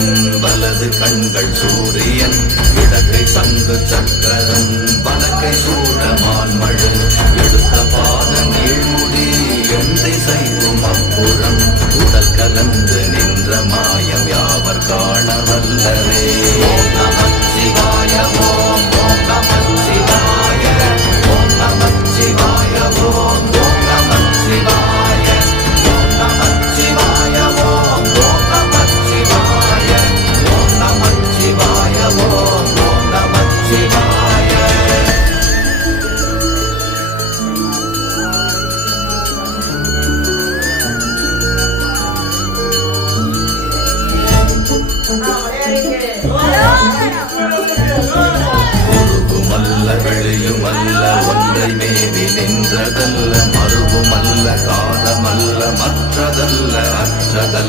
சந்திரன் வலது கண்கள் சூரியன் இடக்கை சங்கு சக்கரம் வலக்கை சூடமான் மழு எடுத்த பாத நீழ்முடி எந்தை சைக்கும் அப்புறம் உடல் கலந்து நின்ற மாயம் யாவர் காண வல்லரே. ஓம் நமச்சிவாய ஓம் ஓம் நமச்சிவாய ஓம் நமச்சிவாய ஓம் ஓம் நமச்சிவாய ஓம் நமச்சிவாய ஓம் ஓம் நமச்சிவாய ஓம் நமச்சிவாய ஓம் ஓம் நமச்சிவாய. உருகுமல்ல வெளியுமல்ல ஒன்றை மேவி நின்றதல்ல மறுகுமல்ல காலமல்ல மற்றதல்ல அற்றதல்ல